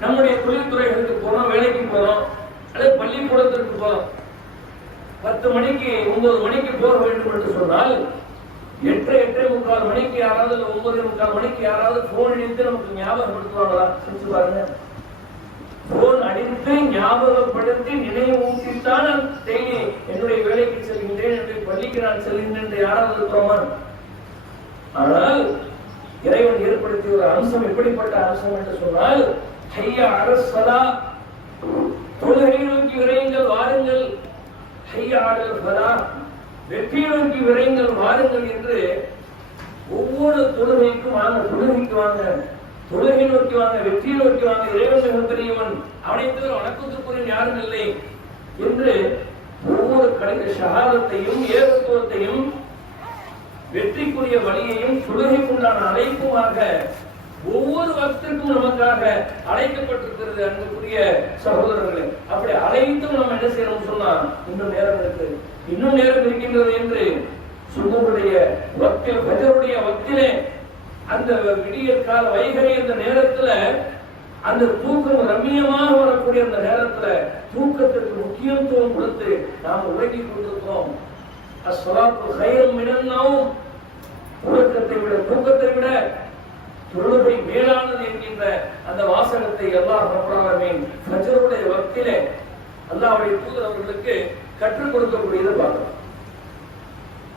நம்முடைய தொழில்துறைகளுக்கு போறோம் வேலைக்கு போறோம் அல்லது பள்ளிக்கூடத்திற்கு போறோம். பத்து மணிக்கு ஒன்பது மணிக்கு போக வேண்டும் என்று சொன்னால் எட்டு எட்டு முக்கால் மணிக்கு யாராவது இல்லை ஒன்பது முக்கால் மணிக்கு யாராவது போன் அடித்து நமக்கு ஞாபகப்படுத்துவாங்களா? சிரிச்சு பாருங்க. போன் அடித்து ஞாபகப்படுத்தி நினைவூட்டித்தான் நான் டெய்லி என்னுடைய வேலைக்கு செல்கின்றேன் என்னுடைய பள்ளிக்கு நான் செல்கின்றேன் என்று யாராவது இருக்கிறோமா ஆனால் இறைவன் ஏற்படுத்திய ஒரு அம்சம் எப்படிப்பட்ட அம்சம் என்று சொன்னால் ஹையா அரசலா தொழுகை நோக்கி விரைங்கள் வாருங்கள். ஹையா அலல் வெற்றி நோக்கி விரைங்கள் வாருங்கள் என்று ஒவ்வொரு தொழுகைக்கும் வாங்க தொழுகைக்கு வாங்க தொழுகை நோக்கி வாங்க வெற்றியை நோக்கி வாங்க இறைவன் மிக பெரியவன் வணக்கத்துக்குரிய யாரும் இல்லை என்று ஒவ்வொரு கடந்த சகாதத்தையும் ஏகத்துவத்தையும் வெற்றிக்குரிய வழியையும் தொழுகைக்குண்டான அழைப்புமாக ஒவ்வொரு பக்தருக்கும் நமக்காக அழைக்கப்பட்டிருக்கிறது அன்புக்குரிய சகோதரர்களே. அப்படி அழைத்தும் நம்ம என்ன செய்யணும் சொன்னா இன்னும் நேரம் இருக்கு. இன்னும் நேரம் இருக்கின்றது என்று சுந்தருடைய வக்கில் பஜருடைய வக்கிலே அந்த விடிய கால வைகரை அந்த நேரத்துல அந்த தூக்கம் ரம்மியமாக வரக்கூடிய அந்த நேரத்துல தூக்கத்திற்கு முக்கியத்துவம் கொடுத்து நாம் உறங்கி கொண்டிருக்கோம் அஸ்வலாத்து ஹைரம் மினன்னாவும். உறக்கத்தை விட தூக்கத்தை விட தொழுகை மேலானது என்கின்ற அந்த வாசகத்தை அல்லாஹ் ரப்பலாலமீன் ஃபஜ்ருடைய வக்திலே அல்லாவுடைய தூதர் அவர்களுக்கு கற்றுக் கொடுக்கக்கூடியதை பார்க்கலாம்.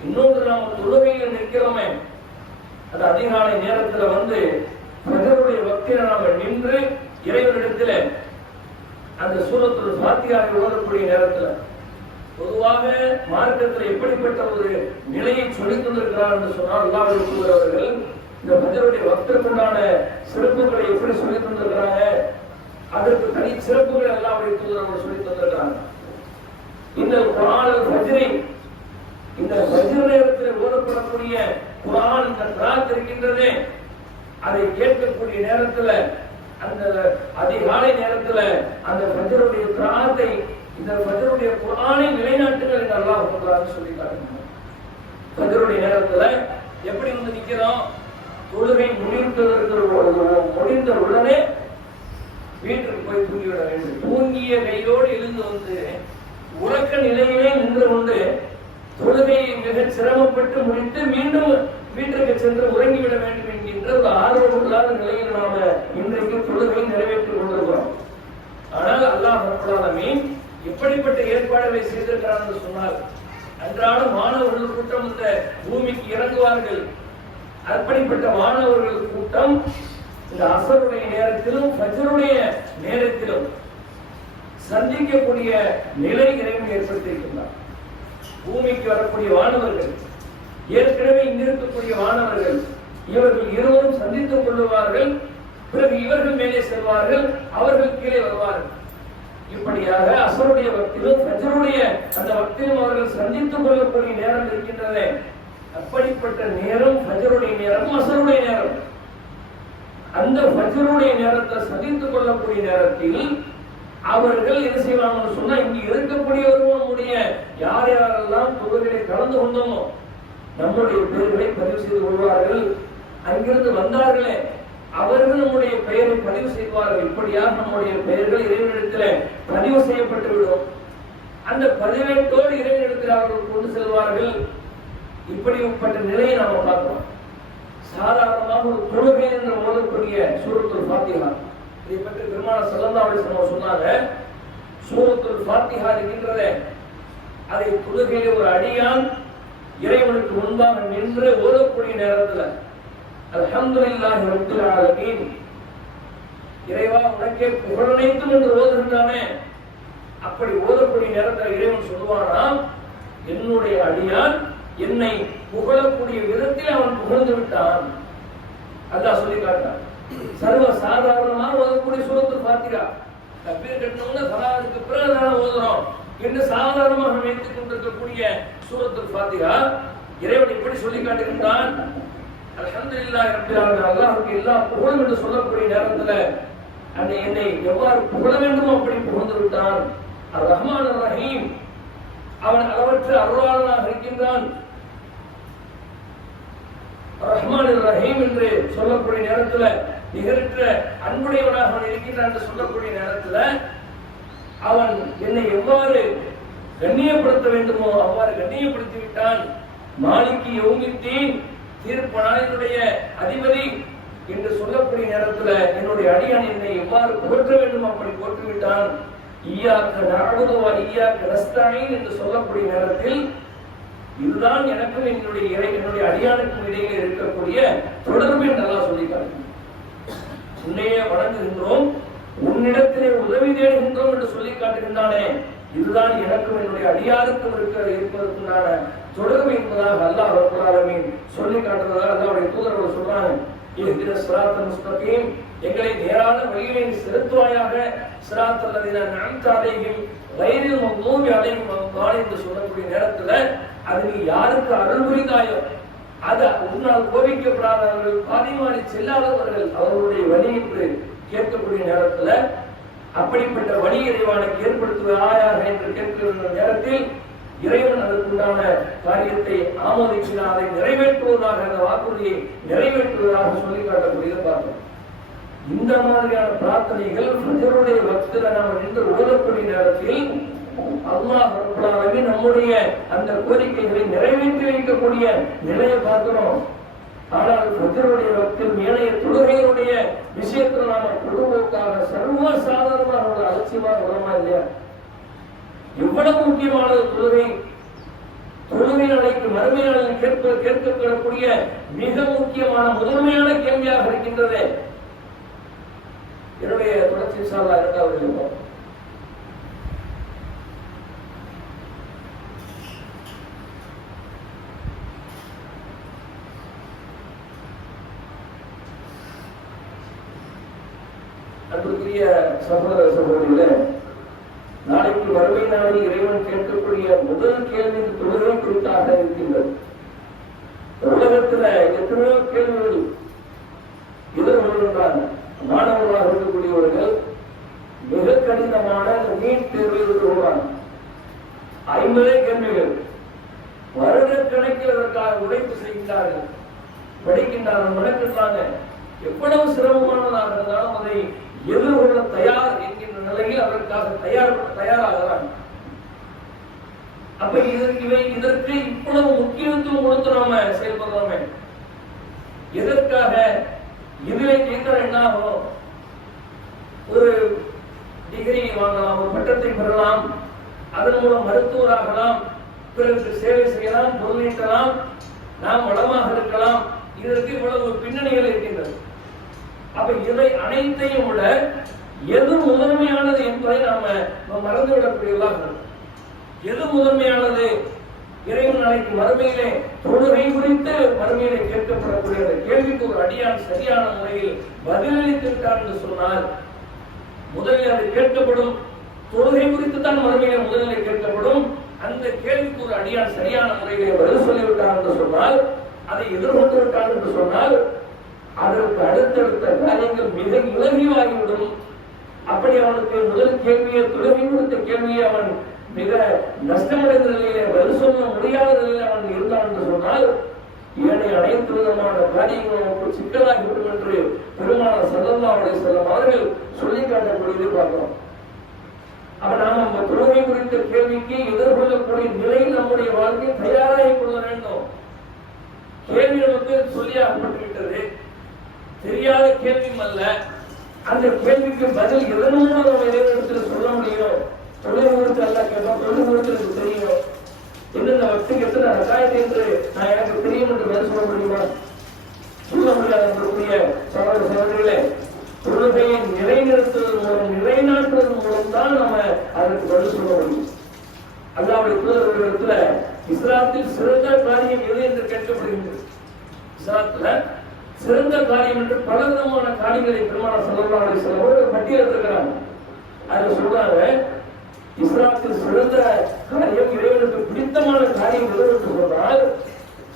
இன்னொன்று நாம் தொழுகையில் நிற்கிறோமே அது அதிகாலை நேரத்துல வந்து ஃபஜ்ருடைய வக்தில நாம நின்று இறைவனிடத்துல அந்த சூரத்தில் ஃபாத்தியாவை ஓடக்கூடிய நேரத்துல பொதுவாக மார்க்கத்தில் எப்படிப்பட்ட ஒரு நிலையை சொல்லி தந்திருக்கிறார் என்று சொன்னால் அல்லாஹ் தூதர் அவர்கள் இந்த பஜருடைய பக்தருக்குண்டான சிறப்புகளை எப்படி சொல்லி தந்திருக்கிறாங்க? அதற்கு தனி சிறப்புகள் எல்லாம் தூதர் சொல்லி சொல்லித் தந்திருக்கிறாங்க. இந்த குரான் பஜ்ரி இந்த பஜ்ர நேரத்தில் ஓதப்படக்கூடிய குரான் இந்த கிராத் இருக்கின்றதே அதை கேட்கக்கூடிய நேரத்துல அந்த அதிகாலை நேரத்துல அந்த பஜ்ருடைய கிராத்தை இந்த பஜ்ருடைய குரானை நிலைநாட்டுங்கள் என்று அல்லாஹ் சொல்றாரு சொல்லிட்டாங்க பஜ்ருடைய நேரத்துல எப்படி வந்து நிக்கிறோம்? தொழுகை முடிந்ததற்கு முடிந்த உடனே வீட்டுக்கு போய் தூங்கிவிட வேண்டும். தூங்கிய கையோடு எழுந்து வந்து உறக்க நிலையிலே நின்று கொண்டு தொழுகையை மிக சிரமப்பட்டு முடித்து மீண்டும் வீட்டிற்கு சென்று உறங்கிவிட வேண்டும் என்கின்ற ஒரு ஆர்வம் இல்லாத நிலையில் நாம இன்றைக்கு தொழுகை நிறைவேற்றிக் கொண்டிருக்கிறோம். ஆனால் அல்லாஹ் ரபுல்லாலமே எப்படிப்பட்ட ஏற்பாடுகளை செய்திருக்கிறார் என்று சொன்னால் அன்றாடம் மாணவர்கள் கூட்டம் இந்த பூமிக்கு இறங்குவார்கள். அப்படிப்பட்ட மாணவர்கள் கூட்டம் இந்த அசருடைய நேரத்திலும் பஜருடைய நேரத்திலும் சந்திக்கக்கூடிய நிலை இறைவன் ஏற்படுத்தியிருக்கின்றார் பூமிக்கு வரக்கூடிய வானவர்கள் ஏற்கனவே இங்கிருக்கக்கூடிய வானவர்கள் இவர்கள் இருவரும் சந்தித்துக் கொள்ளுவார்கள் பிறகு இவர்கள் மேலே செல்வார்கள் அவர்கள் கீழே வருவார்கள். இப்படியாக அசருடைய பக்திலும் பஜருடைய அந்த பக்திலும் அவர்கள் சந்தித்துக் கொள்ளக்கூடிய நேரம் இருக்கின்றதே. அப்படிப்பட்ட நேரம் ஃபஜருடைய நேரம் அசருடைய நேரம். அந்த ஃபஜருடைய நேரத்தை சந்தித்துக் கொள்ளக்கூடிய நேரத்தில் அவர்கள் என்ன செய்வாங்கன்னு சொன்னா இங்க இருக்கக்கூடியவர்களுடைய நம்முடைய யார் யாரெல்லாம் தொகுதிகளை கலந்து கொண்டோமோ நம்முடைய பெயர்களை பதிவு செய்து கொள்வார்கள். அங்கிருந்து வந்தார்களே அவர்கள் நம்முடைய பெயரை பதிவு செய்வார்கள். இப்படியாக நம்முடைய பெயர்கள் இறைவனிடத்தில் பதிவு செய்யப்பட்டு விடும். அந்த பதிவேட்டோடு இறைவனிடத்தில் அவர்கள் கொண்டு செல்வார்கள். இப்படிப்பட்ட நிலையை நாம பார்க்கிறோம். சாதாரணமாக ஒரு தொழுகை என்று ஓதக்கூடிய சூரத்துல் பாத்திகா இதை பற்றி பெருமான சல்லல்லாஹு சொன்னாங்க. சூரத்துல் பாத்திகா இருக்கின்றதே அதை தொழுகையிலே ஒரு அடியான் இறைவனுக்கு முன்பாக நின்று ஓதக்கூடிய நேரத்துல அல்ஹம்துலில்லாஹி ரப்பில் ஆலமீன் இறைவா உனக்கே புகழனைத்தும் என்று ஓதுகின்றானே. அப்படி ஓதக்கூடிய நேரத்தில் இறைவன் சொல்லுவானா என்னுடைய அடியான் என்னை புகழக்கூடிய விதத்தில் அவன் புகழ்ந்து விட்டான். அல்லாஹ் சொல்லி காட்டான் சர்வ சாதாரணமாக ஓதக்கூடிய சூரத்து பாத்திரா தப்பீர் கட்டணும்னா சலாதுக்கு பிறகு தானே ஓதுறோம். என்று சாதாரணமாக நினைத்துக் கொண்டிருக்கக்கூடிய சூரத்து பாத்திரா இறைவன் இப்படி சொல்லி காட்டுகின்றான். அலமது இல்லா இருப்பார்கள் அல்லாஹுக்கு எல்லா புகழும் என்று சொல்லக்கூடிய நேரத்துல அந்த என்னை எவ்வாறு புகழ வேண்டுமோ அப்படி புகழ்ந்து விட்டான். ரஹ்மான் ரஹீம் அவன் அளவற்ற அருளாளனாக இருக்கின்றான். ரஹ்மான் ரஹீம் என்று சொல்லக்கூடிய நேரத்துல நிகரற்ற அன்புடையவனாக அவன் இருக்கின்றான் என்று சொல்லக்கூடிய நேரத்துல அவன் என்னை எவ்வாறு கண்ணியப்படுத்த வேண்டுமோ அவ்வாறு கண்ணியப்படுத்தி விட்டான் மாலிக்கு யோகித்தேன் தீர்ப்பு நாளினுடைய அதிபதி என்று சொல்லக்கூடிய நேரத்துல என்னுடைய அடியான் என்னை எவ்வாறு போற்ற வேண்டும் அப்படி போற்றுவிட்டான். ஈயாக்க நஅபுதுவ ஈயாக்க நஸ்தாயின் என்று சொல்லக்கூடிய நேரத்தில் இதுதான் எனக்கும் என்னுடைய இறை என்னுடைய அடியானுக்கும் இடையே இருக்கக்கூடிய தொடர்பு நல்லா சொல்லி காட்டுகிறார். உன்னையே வணங்குகின்றோம் உன்னிடத்திலே உதவி தேடுகின்றோம் என்று சொல்லி காட்டுகின்றானே இதுதான் எனக்கும் என்னுடைய அடியாருக்கும் இருக்கிற இருப்பதற்குண்டான தொடர்பு என்பதாக அல்லாஹ் ரப்பல் சொல்லி காட்டுறதாக அல்லாவுடைய தூதர்கள் சொல்றாங்க இருக்கிற சிராத்த முஸ்தகீம் எங்களை நேரான வழியிலே செலுத்துவாயாக சிராத் அல்லதின நன்கு அலையும் வயிறில் மகூவி அலையும் என்று சொல்லக்கூடிய நேரத்துல அது நீ யாருக்கு அருள் புரிந்தாயோ அது உன்னால் கோபிக்கப்படாதவர்கள் பாதிமாறி செல்லாதவர்கள் அவர்களுடைய வழி என்று கேட்கக்கூடிய நேரத்துல அப்படிப்பட்ட வழி இறைவனுக்கு ஏற்படுத்துவாயாக என்று கேட்கிற நேரத்தில் இறைவன் அதற்குண்டான காரியத்தை ஆமோதிக்கிறான் அதை நிறைவேற்றுவதாக அந்த வாக்குறுதியை நிறைவேற்றுவதாக சொல்லி காட்டக்கூடியதை பார்த்தோம் இந்த மாதிரியான பிரார்த்தனைகள் ஃபஜருடைய வக்தில நாம் நின்று ஓதக்கூடிய நேரத்தில் அல்லாஹ் நம்முடைய அந்த கோரிக்கைகளை நிறைவேற்றி வைக்கக்கூடிய நிலையை பார்க்கிறோம் ஆனால் பத்திரனுடைய வக்தில் ஏனைய தொழுகையினுடைய விஷயத்தில் நாம பொழுதுபோக்காக சர்வ சாதாரணமாக ஒரு அலட்சியமாக வரமா இல்லையா? எவ்வளவு முக்கியமானது தொழுகை? தொழுகை நாளைக்கு மறுமை நாளில் கேட்க கேட்கப்படக்கூடிய மிக முக்கியமான முதன்மையான கேள்வியாக இருக்கின்றது. என்னுடைய தொடர்ச்சி சாலா இரண்டாவது அன்புக்குரிய சகோதர சகோதரிகளே நாளைக்கு வறுமை நாளில் இறைவன் கேட்கக்கூடிய முதல் கேள்வி தொழுகை குறித்தாக இருக்கின்றது. உலகத்துல எத்தனையோ கேள்விகள் எதிர்கொள்கின்றாங்க மாணவர்களாக இருக்கக்கூடியவர்கள் மிக கடினமான நீட் தேர்வை எதிர்கொள்வாங்க ஐம்பதே கேள்விகள். வருடக்கணக்கில் அதற்காக உழைப்பு செய்கின்றார்கள். படிக்கின்றார்கள் நடக்கின்றாங்க எவ்வளவு சிரமமானதாக இருந்தாலும் அதை எதிர்கொள்ள தயார் என்கின்ற நிலையில் அதற்காக தயார் தயாராகிறாங்க அப்ப இதற்கு இவை இதற்கு இவ்வளவு முக்கியத்துவம் கொடுத்து நாம செயல்படுறோமே. எதற்காக? இதுவே கேட்கிற என்ன ஆகும்? ஒரு டிகிரி வாங்கலாம் ஒரு பட்டத்தை பெறலாம் அதன் மூலம் மருத்துவராகலாம் பிறருக்கு சேவை செய்யலாம் பொருளீட்டலாம் நாம் வளமாக இருக்கலாம் இதற்கு இவ்வளவு பின்னணிகள் இருக்கின்றது. அப்ப இதை அனைத்தையும் விட எது முதன்மையானது என்பதை நாம மறந்துவிடக்கூடியவர்களாக இருக்கிறோம். எது முதன்மையானது? இறைவன் நாளைக்கு மறுமையிலே தொழுகை குறித்து மறுமையிலே கேட்கப்படக்கூடிய அந்த கேள்விக்கு ஒரு அடியான் சரியான முறையில் பதிலளித்திருக்கார் என்று சொன்னால் முதலில் அது கேட்கப்படும். தொழுகை குறித்து தான் மறுமையிலே முதலில் கேட்கப்படும். அந்த கேள்விக்கு ஒரு அடியான் சரியான முறையிலே பதில் சொல்லிவிட்டார் என்று சொன்னால் அதை எதிர்கொண்டிருக்கார் என்று சொன்னால் அதற்கு அடுத்தடுத்த காரியங்கள் மிக இலகியமாகிவிடும் அப்படி அவனுக்கு முதல் கேள்வியை தொழுகை கொடுத்த கேள்வியை அவன் மிக நஷ்டமடைந்த நிலையிலே பதில் சொல்ல முடியாத நிலையில் அவன் இருந்தான் என்று சொன்னால் ஏனைய அனைத்து விதமான காரியங்களும் அவனுக்கு சிக்கலாகிவிடும் என்று பெருமான சல்லல்லாவுடைய சில அவர்கள் சொல்லி காட்டக்கூடியதை பார்க்கிறோம். அப்ப நாம நம்ம துறவி குறித்த கேள்விக்கு எதிர்கொள்ளக்கூடிய நிலையில் நம்முடைய வாழ்க்கை தயாராகிக் கொள்ள வேண்டும். கேள்வி நமக்கு சொல்லியாகப்பட்டுவிட்டது. தெரியாத கேள்வியும் அல்ல. அந்த கேள்விக்கு பதில் எதனால நம்ம இறைவனிடத்தில் சொல்ல முடியும்? தொழில் அல்ல கேட்டோம் தொழில்நுட்பத்தில் தெரியும். எனக்கு தெரியும் எந்தெந்த வக்திக்கு எத்தனை ரசாயத்தை என்று நான் எனக்கு தெரியும் என்று பதில் சொல்ல முடியுமா? சொல்ல முடியாது இருக்கக்கூடிய சகோதர சகோதரிகளே தொழுகையை நிலைநிறுத்துவதன் மூலம் நிலைநாட்டுவதன் மூலம் தான் நம்ம அதற்கு பதில் சொல்ல முடியும். அல்லாவுடைய தூதர்களிடத்துல இஸ்லாத்தில் சிறந்த காரியம் எது என்று கேட்கப்படுகின்றது? இஸ்லாத்துல சிறந்த காரியம் என்று பல விதமான காரியங்களை பெருமான செல்லவாடைய சிலவர்கள் பட்டியலிட்டிருக்கிறாங்க. அதுல சொல்றாங்க இஸ்லாத்தில் சிறந்த காரியம் இறைவனுக்கு பிடித்தமான காரியம் என்று சொன்னால்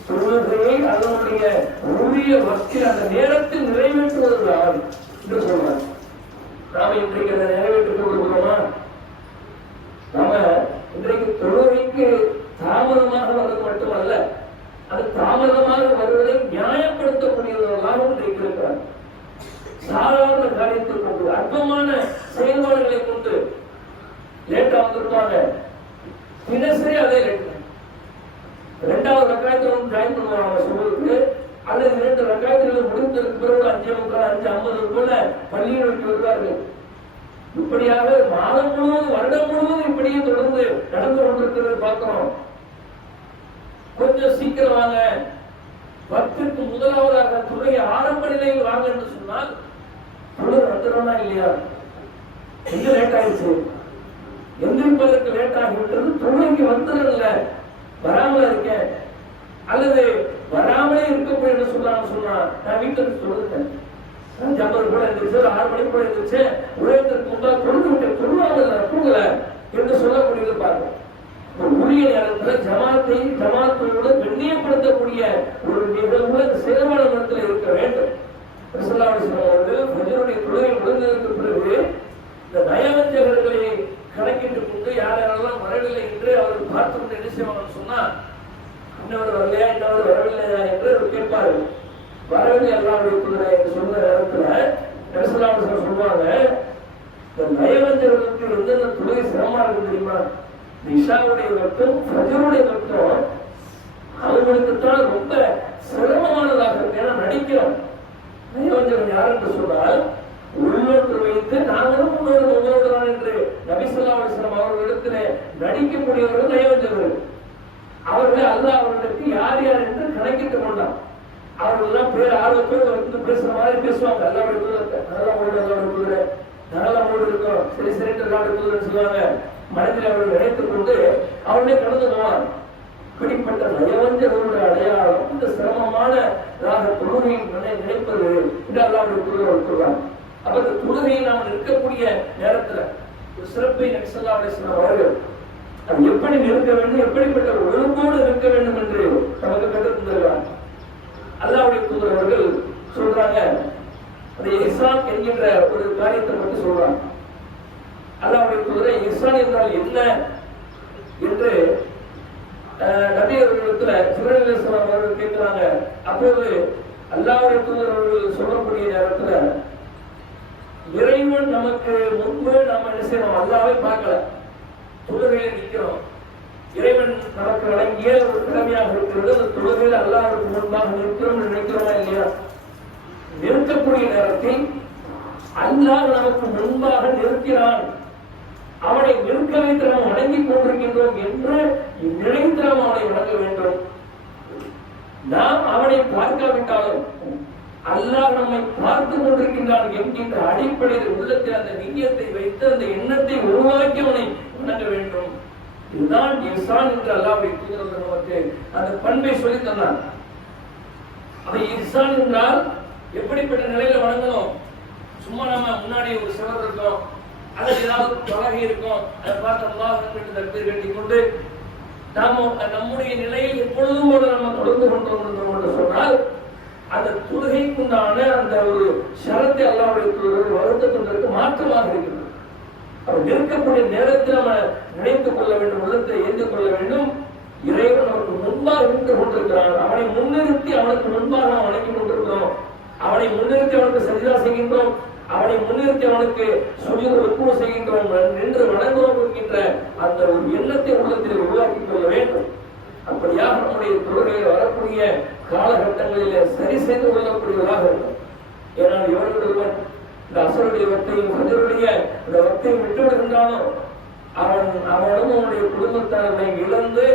சொல்வதை அதனுடைய உரிய வக்தில் அந்த நேரத்தில் நிறைவேற்றுவதுதான் என்று சொல்றாங்க. நாம இன்றைக்கு அதை நிறைவேற்றிக் கொண்டிருக்கிறோமா? நாம இன்றைக்கு தொழுகைக்கு தாமதமாக வந்தது மட்டுமல்ல அது தாமதமாக வருவதை நியாயப்படுத்தக்கூடியவர்களாக இன்றைக்கு கொண்டு அற்பமான செயல்பாடுகளை கொண்டு லேட்டா வந்திருப்பாங்க தினசரி அதே லேட் ரெண்டாவது ரக்காயத்தில் வந்து ஜாயின் பண்ணுவாங்க சொல்லுக்கு அல்லது இரண்டு ரக்காயத்தில் முடிந்ததற்கு பிறகு அஞ்சு முக்கால் அஞ்சு ஐம்பது போல பள்ளியில் வருவார்கள். இப்படியாக மாதம் முழுவதும் வருடம் முழுவதும் இப்படியே தொடர்ந்து நடந்து கொண்டிருக்கிறது பார்க்கிறோம். கொஞ்சம் சீக்கிரம் வாங்க. பத்திற்கு முதலாவதாக துறையை ஆரம்ப நிலையில் வாங்க என்று சொன்னால் தொடர் வந்துடும்னா இல்லையா? எங்க லேட் ஆயிடுச்சு. எந்திரிப்பதற்கு லேட் ஆகிவிட்டது. துணைக்கு வந்துடல வராமல இருக்கேன் அல்லது வராமலே இருக்கக்கூடிய என்ன சொல்றாங்க சொன்னா நான் வீட்டுக்கு சொல்லுறேன். ஜம்பர் கூட இருந்துச்சு ஆறு மணிக்கு கூட இருந்துச்சு. உலகத்திற்கு முன்பாக தொழுது விட்டு தொழுவாங்க தூங்கல என்று சொல்லக்கூடியது பாருங்க ஒரு உரிய ஜமாத்தையும் ஜமாத்தோடு கண்ணியப்படுத்தக்கூடிய ஒரு நிகழ்வு சேவான இருக்க வேண்டும். அவர்கள் ஃபஜ்ருடைய தொழுகை பிறகு இந்த நயவஞ்சகர்களை கணக்கிட்டுக் கொண்டு யாரெல்லாம் வரவில்லை என்று அவர்கள் பார்த்து கொண்டு என்ன செய்வாங்கன்னு சொன்னா இன்னொரு வரலையா? இன்னொரு வரவில்லையா? என்று கேட்பார்கள். வரவில்லை என்று சொன்ன நேரத்துல ரசூலுல்லாஹி சொல்லுவாங்க இந்த நயவஞ்சகர்களுக்கு வந்து இந்த தொழுகை சிரமமா இருக்கு தெரியுமா? நிஷாவுடைய நட்பும் ஃபஜருடைய நட்பும் அவங்களுக்கு தான் ரொம்ப சிரமமானதாக இருக்கு ஏன்னா நடிக்கிறோம். நயவஞ்சகன் யார் என்று சொன்னால் உள்ளொன்று வைத்து நாங்களும் உங்களோட உங்களோடு தான் என்று நபிசல்லா அலிஸ்லாம் அவர்களிடத்தில் நடிக்கக்கூடியவர்கள் நயவஞ்சகர்கள் அவர்கள் அல்ல அவர்களுக்கு யார் யார் என்று கணக்கிட்டுக் கொண்டான். அவர்கள் எல்லாம் பேர் ஆறு பேர் வந்து பேசுற மாதிரி பேசுவாங்க. எல்லாம் எடுத்து நல்லா ஓடு எல்லாம் எடுக்குது நல்லா ஓடு இருக்கும் சரி சரி நல்லா எடுக்குதுன்னு சொல்லுவாங்க. மனதில் அவர்கள் நினைத்துக் கொண்டு அவர்களே கடந்து போவார் இப்படிப்பட்ட நயவஞ்சகர்களுடைய அடையாளம் இந்த சிரமமான ராக தொழுகையை நினைப்பது என்று அல்லாவுடைய தூதர் சொல்றாங்க அப்ப இந்த தொழுகையை நாம் நிற்கக்கூடிய நேரத்துல ஒரு சிறப்பை நக்சல்லா சில அவர்கள் அது எப்படி நிற்க வேண்டும் எப்படிப்பட்ட ஒழுங்கோடு இருக்க வேண்டும் என்று நமக்கு கற்றுத் தருகிறார் அல்லாவுடைய தூதரவர்கள் சொல்றாங்க அந்த இஸ்லாம் என்கின்ற ஒரு காரியத்தை பற்றி சொல்றாங்க. அல்லாவுடைய தூதரை இஸ்லாம் என்றால் என்ன? என்று அஹ், நபி அவர்களிடத்துல சிவரேஸ்வரம் அவர்கள் கேட்கிறாங்க. அப்போது அல்லாவுடைய தூதர் அவர்கள் சொல்லக்கூடிய நேரத்துல இறைவன் நமக்கு முன்பு நம்ம என்ன செய்யணும் அல்லாவே பார்க்கல. தொழுகையில நிற்கிறோம். இறைவன் நமக்கு வழங்கிய ஒரு கடமையாக இருக்கிறது. அந்த தொழுகையில் அல்லாவிற்கு முன்பாக நிற்கிறோம் நினைக்கிறோமா இல்லையா? நிறுத்தக்கூடிய நேரத்தில் அல்லாஹ் நமக்கு முன்பாக நிறுத்தினான். அவனை நிற்க நாம் வணங்கிக் கொண்டிருக்கின்றோம் என்று நினைத்து நாம் அவனை வணங்க வேண்டும். நாம் அவனை பார்க்காவிட்டாலும் அல்லாஹ் நம்மை பார்த்து கொண்டிருக்கின்றான் என்கின்ற அடிப்படையில் உள்ளத்தில் அந்த நீயத்தை வைத்து அந்த எண்ணத்தை உருவாக்கி அவனை வணங்க வேண்டும். இதுதான் இன்சான் என்று அல்லாவுடைய தூதர் நமக்கு அந்த பண்பை சொல்லி தந்தான் அப்ப இன்சான் என்றால் எப்படிப்பட்ட நிலையில வணங்கணும்? சும்மா நம்ம முன்னாடி ஒரு சிலர் இருக்கோம். அல்லது ஏதாவது பலகை இருக்கும். அதை பார்த்து அல்லாஹ் என்று தற்பீர் கொண்டு நாம நம்முடைய நிலையை எப்பொழுதும் கூட நம்ம தொடர்ந்து கொண்டோம் வந்திருந்தோம் என்று சொன்னால் அந்த தொழுகைக்குண்டான அந்த ஒரு சரத்தை அல்லாவுடைய வருத்தம் வருத்தத்திற்கு மாற்றமாக இருக்கிறது. அவர் இருக்கக்கூடிய நேரத்தில் நம்ம நினைத்துக் கொள்ள வேண்டும் உள்ளத்தை ஏந்து கொள்ள வேண்டும். இறைவன் நமக்கு முன்பாக நின்று கொண்டிருக்கிறான். அவனை முன்னிறுத்தி அவனுக்கு முன்பாக நாம் வணங்கி கொண்டிருக்கிறோம். அவனை முன்னிறுத்தி அவனுக்கு சரிதா செய்கின்றோம். அவனை முன்னிறுத்தி அவனுக்கு சுய ருக்கு செய்கின்றோம் நின்று வணங்குவோம் என்கின்ற அந்த ஒரு எண்ணத்தை உள்ளத்தில் உருவாக்கிக் கொள்ள வேண்டும். அப்படியாக நம்முடைய தொழுகையில் வரக்கூடிய காலகட்டங்களிலே சரி செய்து கொள்ளக்கூடியவராக இருக்கும் ஏனால் எவன் ஒருவன் இந்த அசருடைய வத்தையும் கதிருடைய இந்த வத்தையும் விட்டு விடுகின்றானோ? அவன் அவனும் அவனுடைய குடும்பத்தாரனை இழந்து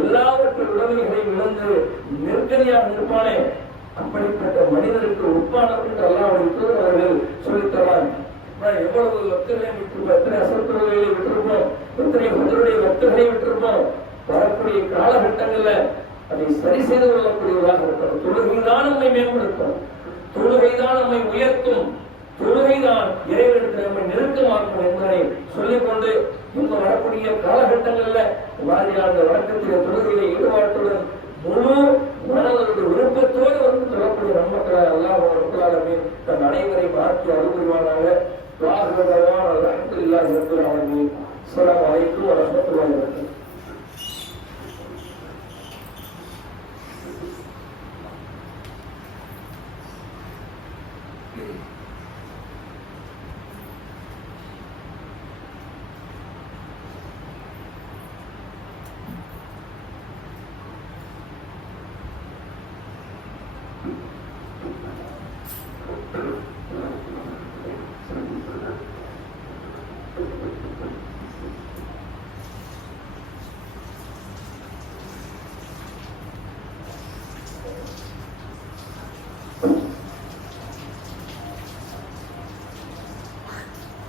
எல்லாவற்றை உடமைகளையும் இழந்து நெருக்கடியாக இருப்பானே? அப்படிப்பட்ட மனிதருக்கு ஒப்பானவர் என்று அல்லாவுடைய அவர்கள் சொல்லித் நான் எவ்வளவு வத்துகளை விட்டுருப்போம் எத்தனை அசத்துறைகளை விட்டுருப்போம்? எத்தனை கதிருடைய வர்த்தனை விட்டுருப்போம்? வரக்கூடிய காலகட்டங்கள்ல அதை சரி செய்து கொள்ளக்கூடியவராக இருக்கணும் தொழுகைதான் நம்மை மேம்படுத்தும். தொழுகைதான் நம்மை உயர்த்தும். தொழுகைதான் இறைவனுக்கு நம்மை நெருக்கமாக்கும் என்பதை சொல்லிக்கொண்டு இங்கு வரக்கூடிய காலகட்டங்கள்ல மாதிரியான வழக்கத்திலே தொழுகையில ஈடுபாட்டுடன் முழு மனதோடு விருப்பத்தோடு வந்து சொல்லக்கூடிய நம்மக்களை எல்லாம் மக்களாலுமே தன் அனைவரை பார்த்து அனுபவிவானாக வாகனமான அலமதுல்லாஹி ரப்பில் ஆலமீன் அஸ்ஸலாமு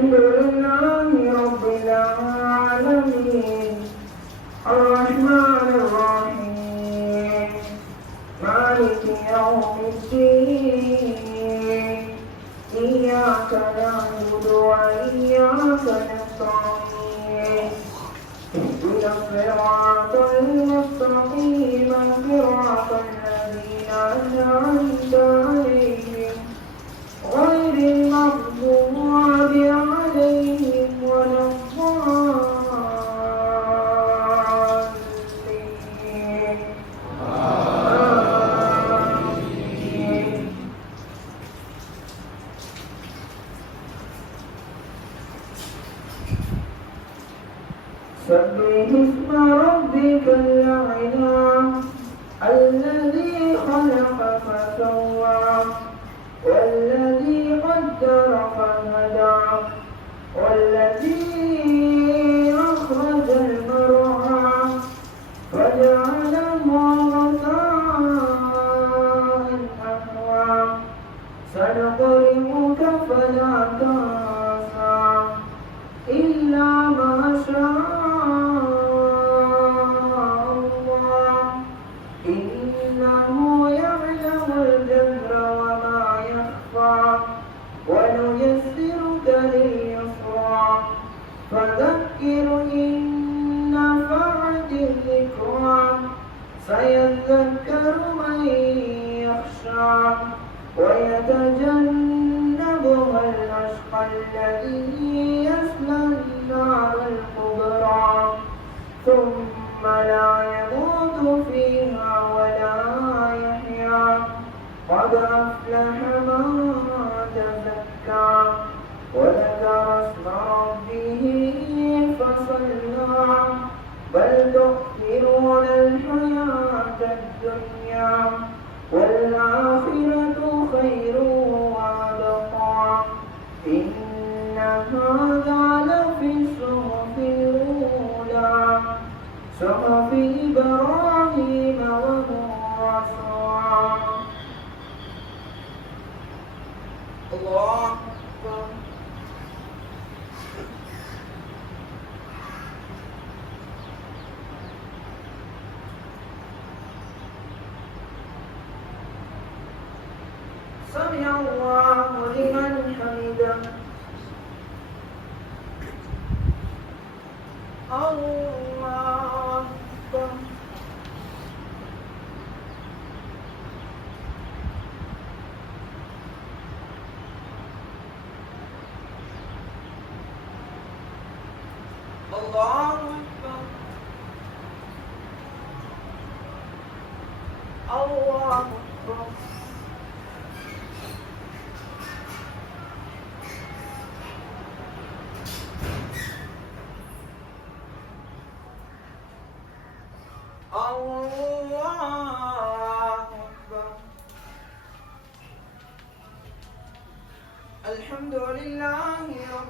Thank you. الدنيا الله أكبر الله أكبر الحمد لله رب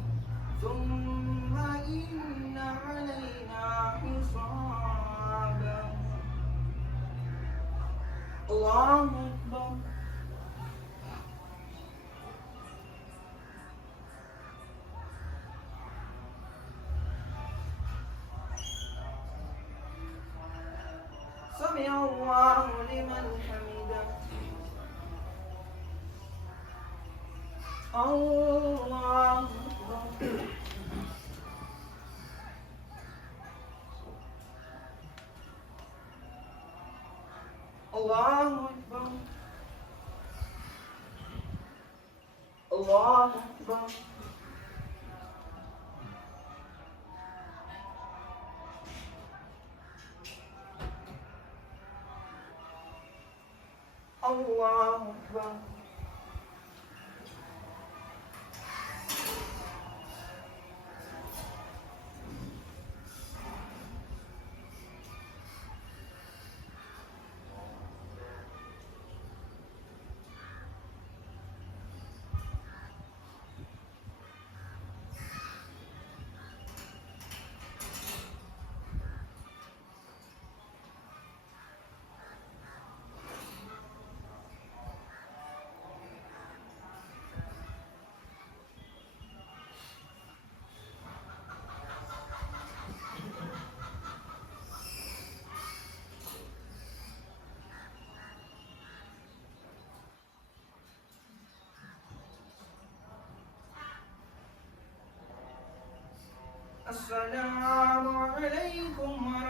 ثم إن علينا حسابهم الله أكبر. سمع الله لمن حمده. الله long السلام عليكم ورحمة